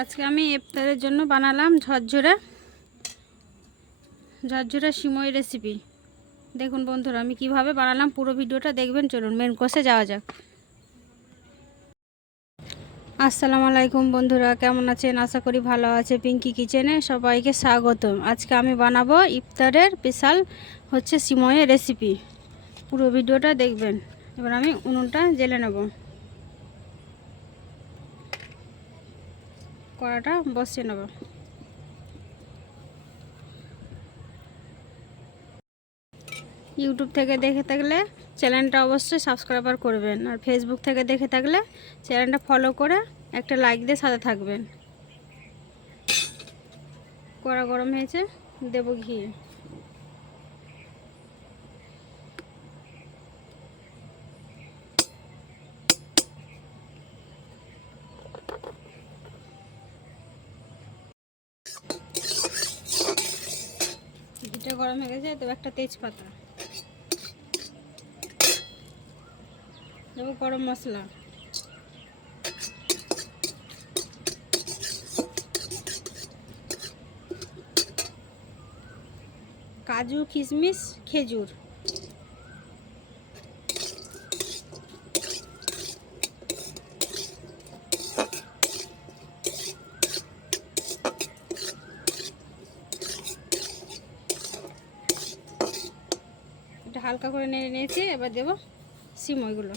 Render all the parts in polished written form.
আজকে আমি ইফতারের জন্য বানালাম ঝরঝরা সিমই রেসিপি। দেখুন বন্ধুরা আমি কিভাবে বানালাম, পুরো ভিডিওটা দেখবেন। চলুন মেন কোর্সে যাওয়া যাক। আসসালামু আলাইকুম বন্ধুরা, কেমন আছেন? আশা করি ভালো আছে। পিঙ্কি কিচেনে সবাইকে স্বাগতম। আজকে আমি বানাবো ইফতারের স্পেশাল সিমইয়ের রেসিপি। পুরো ভিডিওটা দেখবেন। এবার আমি উনুনটা জ্বেলে নেব, কড়াটা বসিয়ে নেব। ইউটিউব থেকে দেখে থাকলে চ্যানেলটা অবশ্যই সাবস্ক্রাইব করবেন, আর ফেসবুক থেকে দেখে থাকলে চ্যানেলটা ফলো করে একটা লাইক দিয়ে সাথে থাকবেন। কড়া গরম হয়েছে, দেব ঘি। ঘিটা গরম হয়ে গেছে, তবে একটা তেজপাতা দেবো, গরম মশলা, কাজু কিশমিশ খেজুর, এটা হালকা করে নেড়ে নিয়েছি। এবার দেবো সিমইগুলো।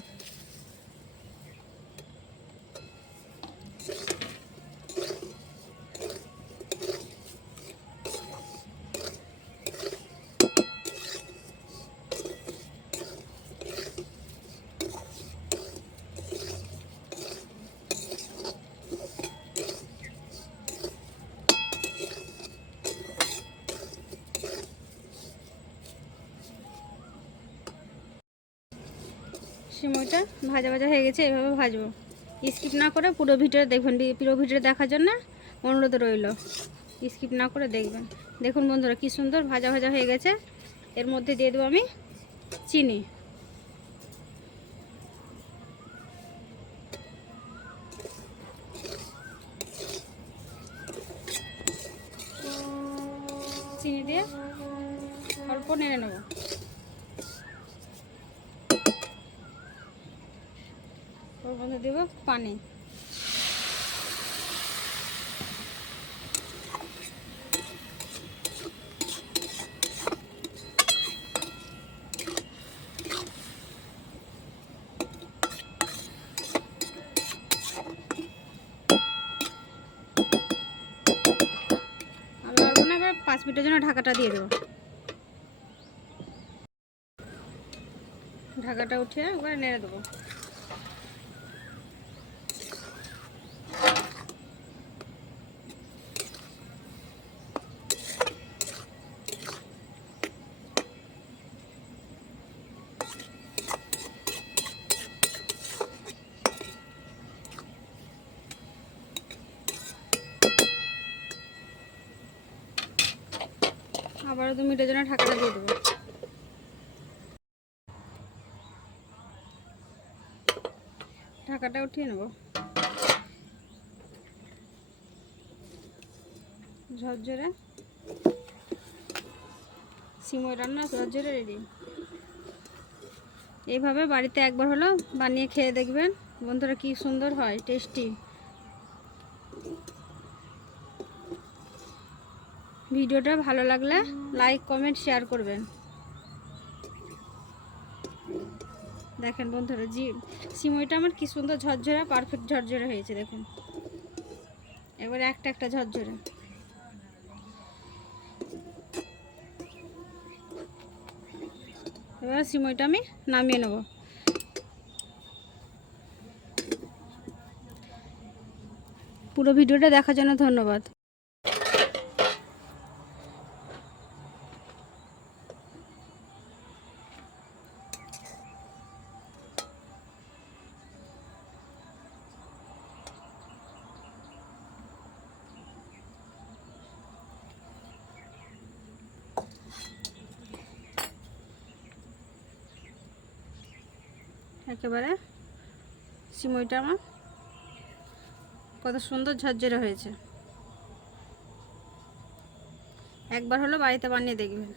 সিমইটা ভাজা ভাজা হয়ে গেছে, এভাবে ভাজবো। স্কিপ না করে পুরো ভিডিওটা দেখবেন। পুরো ভিডিও দেখার জন্য অনুরোধ রইল, স্কিপ না করে দেখবেন। দেখুন বন্ধুরা কি সুন্দর ভাজা ভাজা হয়ে গেছে। এর মধ্যে দিয়ে দেবো আমি চিনি। চিনি দিয়ে অল্প নেড়ে নেব। ওর মধ্যে দেবো পানি। আমি অল্প না, এবার 5 মিনিটের জন্য ঢাকাটা দিয়ে দেবো। ঢাকাটা উঠিয়ে একবার নেড়ে দেবো। আবারও 2 মিনিটের জন্য ঢাকাটা দিয়ে দেবো। ঢাকাটা উঠিয়ে নেব। ঝরঝরে সিমই রান্না ঝরঝরে রেডি। এইভাবে বাড়িতে একবার হলো বানিয়ে খেয়ে দেখবেন বন্ধুরা, কি সুন্দর হয়, টেস্টি। ভিডিওটা ভালো লাগলে লাইক কমেন্ট শেয়ার করবেন। দেখেন বন্ধুরা সিমইটা আমার কি সুন্দর ঝরঝরা, পারফেক্ট ঝরঝরে হয়েছে। দেখুন এবারে একটা একটা ঝরঝরে। এবার সিমইটা আমি নামিয়ে নেব। পুরো ভিডিওটা দেখার জন্য ধন্যবাদ। একেবারে সিমইটা আমার কত সুন্দর ঝরঝরে হয়েছে। একবার হলো বাড়িতে বানিয়ে দেখবেন।